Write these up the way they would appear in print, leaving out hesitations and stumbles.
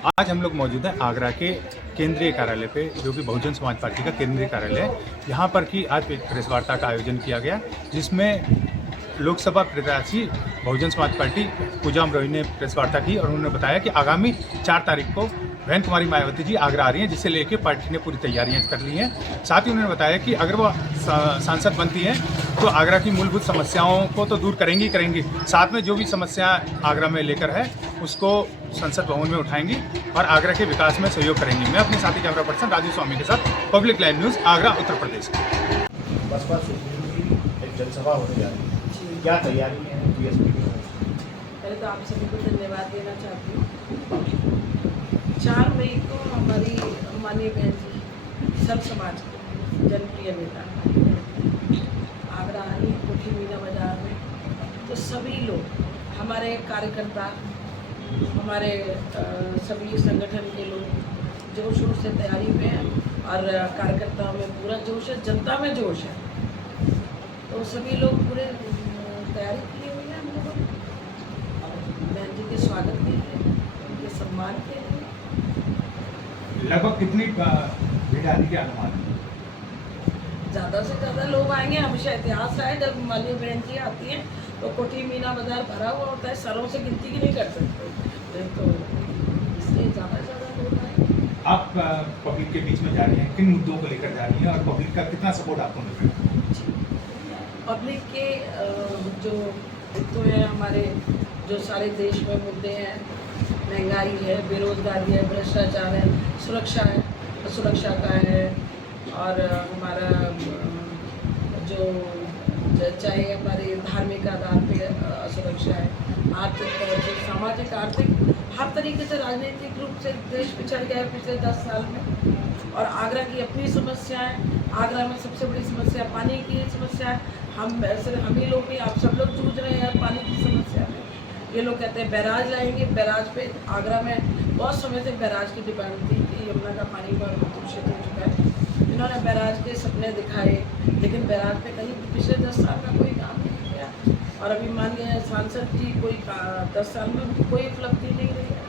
आज हम लोग मौजूद हैं आगरा के केंद्रीय कार्यालय पे, जो कि बहुजन समाज पार्टी का केंद्रीय कार्यालय है। यहाँ पर कि आज एक प्रेस वार्ता का आयोजन किया गया, जिसमें लोकसभा प्रत्याशी बहुजन समाज पार्टी पूजा अमरोही ने प्रेस वार्ता की और उन्होंने बताया कि आगामी 4 तारीख को बहन कुमारी मायावती जी आगरा आ रही हैं, जिसे लेकर पार्टी ने पूरी तैयारियां कर ली हैं। साथ ही उन्होंने बताया कि अगर वो सांसद बनती हैं तो आगरा की मूलभूत समस्याओं को तो दूर करेंगी करेंगी, साथ में जो भी समस्या आगरा में लेकर है उसको संसद भवन में उठाएंगी और आगरा के विकास में सहयोग करेंगी। मैं अपने साथी कैमरा पर्सन राजू स्वामी के साथ public live news, Agra, Uttar Pradesh. Baspa supremo की एक जनसभा होने जा रही है, क्या तैयारी है बीएसपी की? पहले तो आप सभी को धन्यवाद देना चाहती हूँ। 4 मई को हमारी माननीय बहन जी सर्व समाज की जनप्रिय नेता आगरा आ रही है, कोठी मीना बाजार में। तो सभी लोग, हमारे कार्यकर्ता, हमारे सभी संगठन के लोग जोर शोर से तैयारी में हैं और कार्यकर्ताओं में पूरा जोश है, जनता में जोश है। तो सभी लोग पूरे तैयारी किए हुए हैं। हम लोग बहन जी के स्वागत के लिए, उनके सम्मान के लिए। लगभग कितनी भीड़ आने के अनुमान है? ज़्यादा से ज़्यादा लोग आएंगे। हमेशा इतिहास है, जब माननीय बहन जी आती हैं तो कोठी मीना बाजार भरा हुआ होता है, सरों से गिनती की नहीं कर सकते, तो इसलिए ज़्यादा से ज़्यादा लोग आएंगे। आप पब्लिक के बीच में जा रही हैं, किन मुद्दों को लेकर जा रही हैं और पब्लिक का कितना सपोर्ट आपको मिल रहा है? पब्लिक के जो तो है, हमारे जो सारे देश में मुद्दे हैं, महंगाई है, बेरोजगारी है, भ्रष्टाचार है, सुरक्षा का है, और हमारा जो चाहे हमारे धार्मिक आधार पे असुरक्षा है, आर्थिक, सामाजिक, आर्थिक, हर तरीके से राजनीतिक रूप से देश पिछड़ गया है पिछले 10 साल में। और आगरा की अपनी समस्याएं, आगरा में सबसे बड़ी समस्या पानी की समस्या है। हम ही लोग नहीं, आप सब लोग जूझ रहे हैं पानी की समस्या में। ये लोग कहते हैं बैराज लाएंगे, बैराज पे आगरा में बहुत समय से बैराज की डिमांड थी कि यमुना का पानी बहुत दूषित हो चुका है। इन्होंने बैराज के सपने दिखाए, लेकिन बैराज पे कहीं पिछले 10 साल में कोई काम नहीं किया। और अभी माननीय सांसद जी कोई 10 साल में उनकी कोई उपलब्धि नहीं रही है।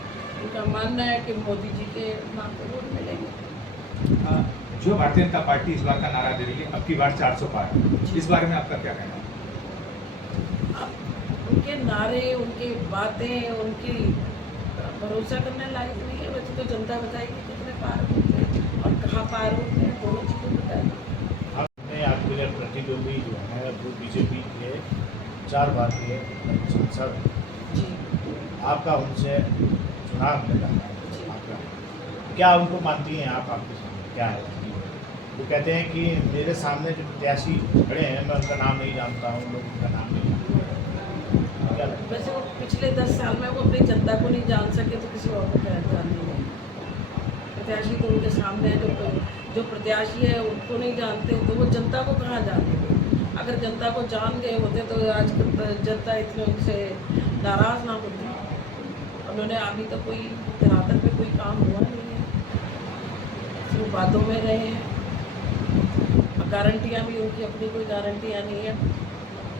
उनका मानना है कि मोदी जी के नाम पे वोट मिलेंगे। जो भारतीय जनता पार्टी इस बार का नारा दे रही है, अब की बार 400 पार, इस बारे में आपका क्या कहना है? उनके नारे, उनकी बातें, उनकी भरोसा करने लायक नहीं है। वैसे तो जनता बताएगी कितने पार होते हैं और कहाँ पार होते हैं, दोनों चीज़ें बताएगी। आपने आपके प्रतिद्वंदी जो है वो बीजेपी के 4 बार के सांसद, जी आपका उनसे चुनाव में जाना है आपका, क्या उनको मानती हैं आप? आपके सामने क्या है? वो कहते हैं कि मेरे सामने जो प्रत्याशी खड़े हैं, मैं उनका नाम नहीं जानता हूँ, लोग उनका नाम नहीं जानते। क्या लगता है? वैसे वो पिछले 10 साल में वो अपनी जनता को नहीं जान सके तो किसी और को क्या जानेंगे? प्रत्याशी तो उनके सामने है। जो प्रत्याशी है उनको नहीं जानते तो वो जनता को कहाँ जानेंगे? अगर जनता को जान गए होते तो आज जनता इतने उनसे नाराज़ ना होती। उन्होंने अभी तक कोई धरातल पे कोई काम हुआ नहीं है, सिर्फ बातों में रहे हैं। गारंटियाँ भी उनकी अपनी कोई गारंटियाँ नहीं है।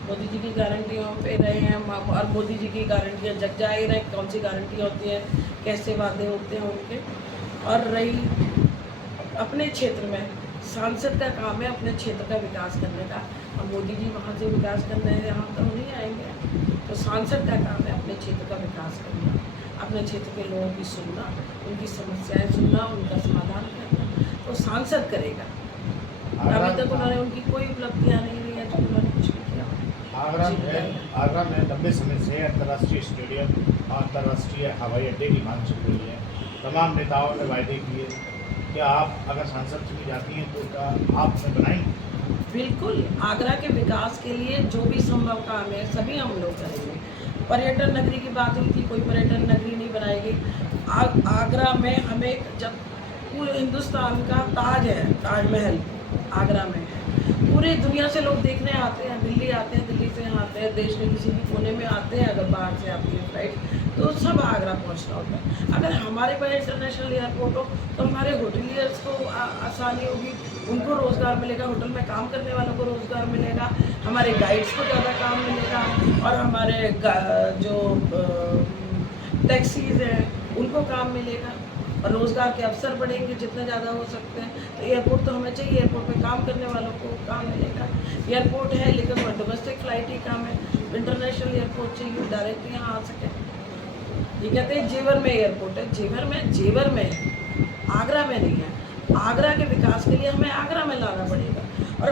मोदी जी की गारंटियों पे रहे हैं, और मोदी जी की गारंटियाँ जग जाहिर है कौन सी गारंटियाँ होती हैं, कैसे वादे होते हैं उनके। और रही अपने क्षेत्र में, सांसद का काम है अपने क्षेत्र का विकास करने का। और मोदी जी वहाँ से विकास करने यहाँ तो नहीं आएंगे। तो सांसद का काम है अपने क्षेत्र का विकास करना, अपने क्षेत्र के लोगों की सुनना, उनकी समस्याएं सुनना, उनका समाधान करना, तो सांसद करेगा। अभी तक उन्होंने उनकी कोई उपलब्धियाँ नहीं रही है, तो उन्होंने कुछ नहीं किया। आगरा में लंबे समय से अंतर्राष्ट्रीय स्टेडियम और अंतर्राष्ट्रीय हवाई अड्डे की मांग चल रही है। तमाम नेताओं ने वायदे किए, क्या आप अगर सांसद चुनी जाती हैं तो क्या आप उन्हें बनाएंगे? बिल्कुल, आगरा के विकास के लिए जो भी संभव काम है सभी हम लोग करेंगे। पर्यटन नगरी की बात हुई थी, कोई पर्यटन नगरी नहीं बनाएगी। आगरा में हमें, जब पूरे हिंदुस्तान का ताज है, ताजमहल आगरा में है, पूरी दुनिया से लोग देखने आते हैं, दिल्ली आते हैं, दिल्ली से आते हैं, देश के किसी भी कोने में आते हैं। अगर बाहर से आती है फ्लाइट तो सब आगरा पहुंचना होता है। अगर हमारे पास इंटरनेशनल एयरपोर्ट हो तो हमारे होटलियर्स को आसानी होगी, उनको रोज़गार मिलेगा, होटल में काम करने वालों को रोज़गार मिलेगा, हमारे गाइड्स को ज़्यादा काम मिलेगा, और हमारे जो टैक्सीज़ हैं, उनको काम मिलेगा और रोज़गार के अवसर बढ़ेंगे जितने ज़्यादा हो सकते हैं। तो एयरपोर्ट तो हमें चाहिए, एयरपोर्ट पे काम करने वालों को काम मिलेगा। एयरपोर्ट है लेकिन वह डोमेस्टिक फ़्लाइट ही काम है, इंटरनेशनल एयरपोर्ट चाहिए, डायरेक्ट यहाँ आ सके। ये कहते हैं जेवर में एयरपोर्ट है, जेवर में है, आगरा में नहीं है। आगरा के विकास के लिए हमें आगरा में लाना पड़ेगा। और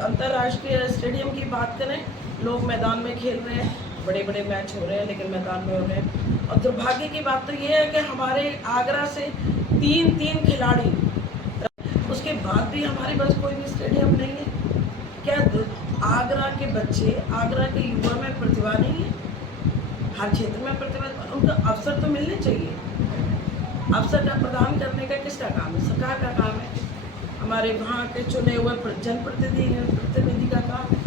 अंतर्राष्ट्रीय स्टेडियम की बात करें, लोग मैदान में खेल रहे हैं, बड़े बड़े मैच हो रहे हैं लेकिन मैदान में हो रहे हैं। और दुर्भाग्य की बात तो ये है कि हमारे आगरा से तीन खिलाड़ी, उसके बाद भी हमारे पास कोई भी स्टेडियम नहीं है। क्या आगरा के बच्चे, आगरा के युवा में प्रतिभा नहीं है? हर क्षेत्र में प्रतिभा, उनको अवसर तो मिलने चाहिए। अवसर का प्रदान करने का किसका काम है? सरकार का काम है, हमारे वहाँ के चुने हुए जनप्रतिनिधि का काम है।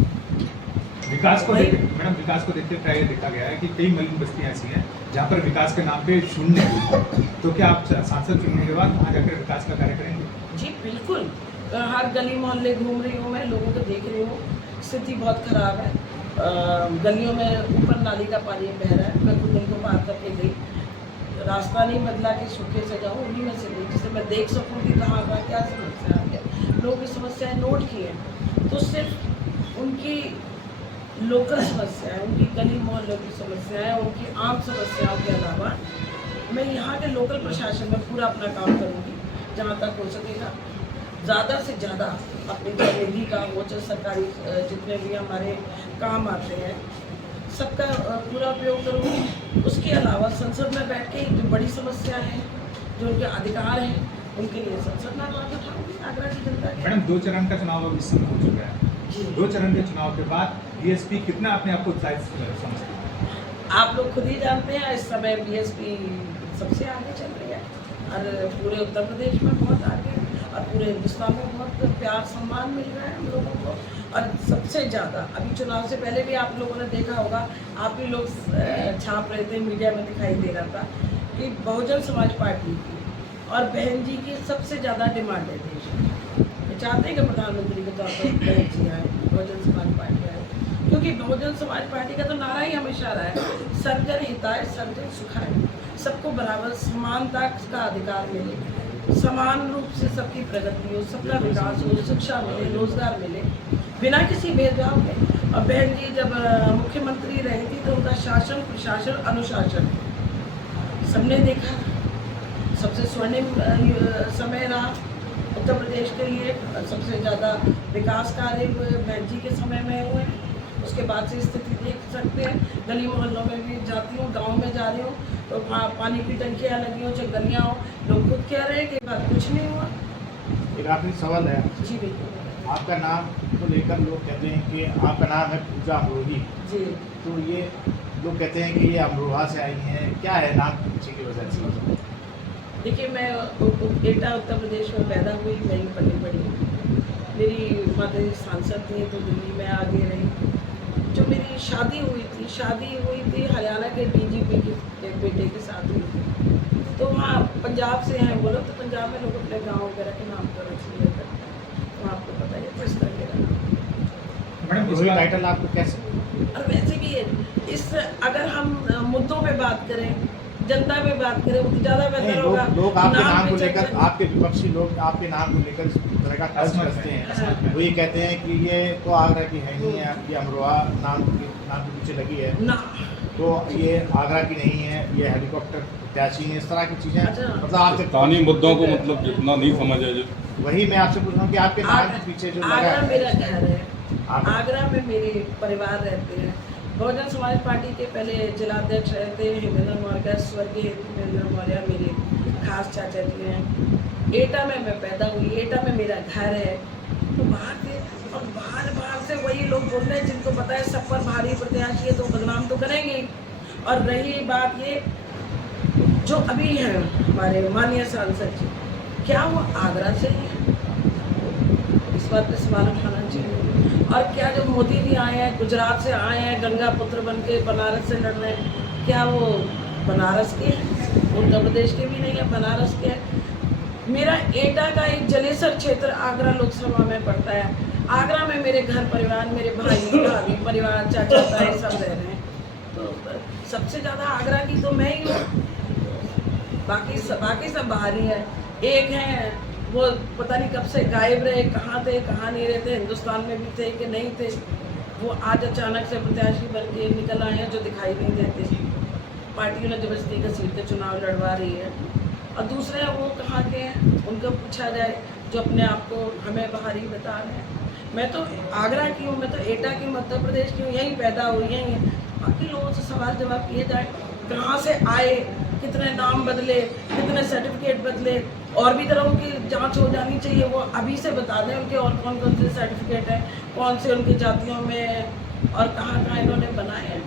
विकास को मैडम, विकास को देखते प्राय देखा गया है कि कई मलिन बस्तियां ऐसी हैं जहाँ पर विकास के नाम पे शून्य है। तो क्या आप सांसद चुनने के बाद वहाँ जाकर विकास का कार्य करेंगे? जी बिल्कुल, हर गली मोहल्ले घूम रही हूँ मैं, लोगों को देख रही हूँ, स्थिति बहुत ख़राब है। गलियों में ऊपर नाली का पानी बह रहा है। मैं खुद उनको पार करके गई, रास्ता नहीं बदला कि सूखे से जाऊँ, उन्हीं में से गई जिससे मैं देख सकूँ कि कहाँ कहाँ क्या समस्या आ गया। लोगों की समस्याएं नोट की हैं, तो सिर्फ उनकी लोकल समस्याएं, उनकी गली मोहल्लों की समस्याएं, उनकी आम समस्याओं के अलावा मैं यहाँ के लोकल प्रशासन में पूरा अपना काम करूँगी जहाँ तक हो सकेगा। ज़्यादा से ज़्यादा अपनी जो निधि का वो जो सरकारी जितने भी हमारे काम आते हैं सबका पूरा उपयोग करूँगी। उसके अलावा संसद में बैठ के जो बड़ी समस्याएं हैं, जो उनके अधिकार हैं, उनके लिए संसद में आवाज़ उठाऊँगी आगरा की जनता के। मैडम, 2 चरण का चुनाव अब इस समय हो चुका है। जी, 2 चरण के चुनाव के बाद बीएसपी कितना अपने आप को समझती है? आप लोग खुद ही जानते हैं इस समय बीएसपी सबसे आगे चल रही है और पूरे उत्तर प्रदेश में बहुत आगे और पूरे हिंदुस्तान में बहुत प्यार सम्मान मिल रहा है हम लोगों को। और सबसे ज़्यादा अभी चुनाव से पहले भी आप लोगों ने देखा होगा, आप ही लोग छाप रहे थे, मीडिया में दिखाई दे रहा था कि बहुजन समाज पार्टी की और बहन जी की सबसे ज़्यादा डिमांड है देश में। चाहते हैं कि प्रधानमंत्री के तौर पर बहन जी आए, बहुजन समाज पार्टी आए, क्योंकि बहुजन समाज पार्टी का तो नारा ही हमेशा रहा है सर्वजन हिताय सर्वजन सुखाय, सबको बराबर समानता का अधिकार मिले, समान रूप से सबकी प्रगति हो, सबका विकास हो, शिक्षा मिले, रोजगार मिले, बिना किसी भेदभाव के। और बहन जी जब मुख्यमंत्री रही थी तो उनका शासन, प्रशासन, अनुशासन सबने देखा, सबसे स्वर्णिम समय रहा उत्तर प्रदेश के लिए। सबसे ज़्यादा विकास कार्य बहन जी के समय में हुए हैं। उसके बाद से स्थिति देख सकते हैं, गली मोहल्लों में भी जाती हूँ, गांव में जा रही हूँ तो वहाँ पानी की टंकियाँ लगी हों, चाहे गलियाँ हों, लोग खुद कह रहे हैं कि बात कुछ नहीं हुआ। एक आखिरी सवाल है, जी बिल्कुल। आपका नाम को लेकर लोग कहते हैं कि आपका नाम है पूजा अमरोही, जी, तो ये लोग कहते हैं कि ये अमरोहा से आई हैं, क्या है नाम के पीछे की वजह से? देखिए मैं एटा उत्तर प्रदेश में पैदा हुई, वहीं पली बड़ी। मेरी माता जी सांसद थी तो दिल्ली में आगे रही। जो मेरी शादी हुई थी हरियाणा के डीजीपी के बेटे के साथ हुई थी। तो वहाँ पंजाब से हैं बोलो तो पंजाब में लोग अपने गांव वगैरह के नाम पर रख लिया करते हैं, तो आपको पता ही है तो इस तरह के मैडम, इसका टाइटल आपको कैसे? और वैसे भी इस अगर हम मुद्दों पे बात करें, जनता पे बात करें, वो तो ज़्यादा बेहतर होगा। लोग आपके नाम को पे लेकर, चर्चा- आपके विपक्षी लोग आपके नाम को लेकर इस तरह का तर्ज करते हैं। वो ये कहते हैं कि ये तो आगरा की है नहीं है, ये अमरोहा नाम के पीछे लगी है, ना तो ये आगरा की नहीं है, ये हेलीकॉप्टर प्रत्याशी है, इस तरह की चीज़ें। अच्छा। मतलब आपसे स्थानीय मुद्दों को मतलब जितना नहीं समझा जाए। वही मैं आपसे पूछ रहा हूँ कि आपके नाम के पीछे जो लगा आगरा मेरा है, घर है, आगरा में मेरे परिवार रहते हैं। बहुजन समाज पार्टी के पहले जिलाध्यक्ष रहते हैं हेमेंद्र मौर्य, स्वर्गीय हेमेंद्र मौर्य मेरे खास चाचा जी हैं। एटा में मैं पैदा हुई, एटा में मेरा घर है। तो बाहर से वही लोग बोल रहे हैं जिनको पता है सब पर भारी प्रत्याशी है तो बदनाम तो करेंगे ही। और रही बात ये जो अभी है हमारे माननीय सांसद जी, क्या वो आगरा से ही है? इस बात पे सवाल उठाना चाहिए। और क्या जो मोदी जी आए हैं, गुजरात से आए हैं, गंगा पुत्र बन के बनारस से लड़ रहे हैं, क्या वो बनारस के हैं? उत्तर प्रदेश के भी नहीं है, बनारस के हैं। मेरा एटा का एक जलेसर क्षेत्र आगरा लोकसभा में पड़ता है। आगरा में मेरे घर परिवार, मेरे भाई भाभी परिवार, चाचा ताए सब रह रहे हैं। तो सबसे ज़्यादा आगरा की तो मैं ही हूँ। बाकी सब बाहरी हैं। एक हैं वो पता नहीं कब से गायब रहे, कहाँ थे कहाँ नहीं रहते, हिंदुस्तान में भी थे कि नहीं थे, वो आज अचानक से प्रत्याशी बन के निकल आए हैं जो दिखाई नहीं देते। पार्टी उन्हें जबरदस्ती घसीट के चुनाव लड़वा रही है। और दूसरे वो कहाँ के हैं, उनको पूछा जाए जो अपने आप को हमें बाहरी बता रहे हैं। मैं तो आगरा की हूँ, मैं तो एटा की, मध्य प्रदेश की हूँ, यहीं पैदा हुई, यहीं है। बाकी लोगों से सवाल जवाब किए जाए, कहाँ से आए, कितने नाम बदले, कितने सर्टिफिकेट बदले, और भी तरह की जांच हो जानी चाहिए। वो अभी से बता दें उनके और कौन कौन से सर्टिफिकेट हैं, कौन से उनकी जातियों में और कहाँ कहाँ इन्होंने बनाए हैं।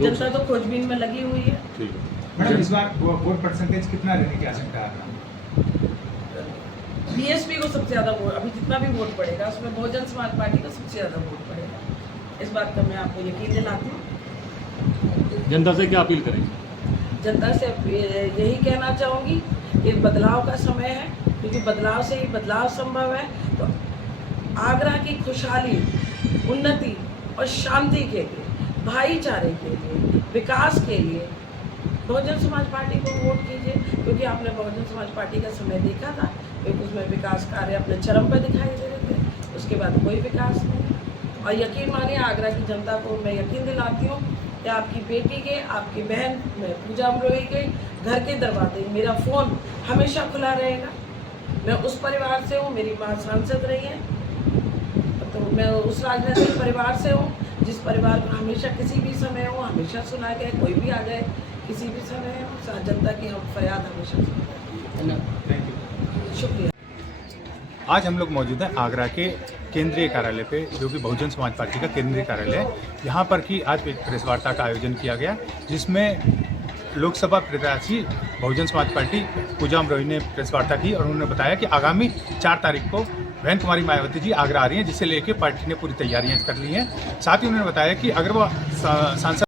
जनता तो खोजबीन में लगी हुई है। ठीक है। मैडम इस बार वोट परसेंटेज कितना रहने की आशंका है? बीएसपी को सबसे ज़्यादा वोट, अभी जितना भी वोट पड़ेगा उसमें बहुजन समाज पार्टी को सबसे ज़्यादा वोट पड़ेगा। इस बात का मैं आपको यकीन दिलाती हूँ। जनता से क्या अपील करेंगे? जनता से यही कहना चाहूँगी कि बदलाव का समय है, क्योंकि बदलाव से ही बदलाव संभव है। तो आगरा की खुशहाली, उन्नति और शांति के लिए, भाईचारे के लिए, विकास के लिए बहुजन समाज पार्टी को वोट कीजिए। क्योंकि आपने बहुजन समाज पार्टी का समय देखा था, क्योंकि उसमें विकास कार्य अपने चरम पर दिखाई दे रहे थे, उसके बाद कोई विकास नहीं। और यकीन मानिए, आगरा की जनता को मैं यकीन दिलाती हूँ कि आपकी बेटी के, आपकी बहन पूजा अमरोही के घर के दरवाजे, मेरा फ़ोन हमेशा खुला रहेगा। मैं उस परिवार से हूँ, मेरी माँ सांसद रही है, तो मैं उस राजनीतिक परिवार से हूँ जिस परिवार को हमेशा किसी भी समय हो, हमेशा सुना गया, कोई भी आ जाए किसी भी समय हो, जनता की हम फरियाद हमेशा सुनते हैं। शुक्रिया। आज हम लोग मौजूद हैं आगरा के केंद्रीय कार्यालय पे, जो कि बहुजन समाज पार्टी का केंद्रीय कार्यालय है। यहाँ पर कि आज एक प्रेस वार्ता का आयोजन किया गया, जिसमें लोकसभा प्रत्याशी बहुजन समाज पार्टी पूजा अमरोही ने प्रेस वार्ता की और उन्होंने बताया कि आगामी 4 तारीख को बहन कुमारी मायावती जी आगरा आ रही हैं, जिसे लेकर पार्टी ने पूरी तैयारियां कर ली हैं। साथ ही उन्होंने बताया कि अगर वो सांसद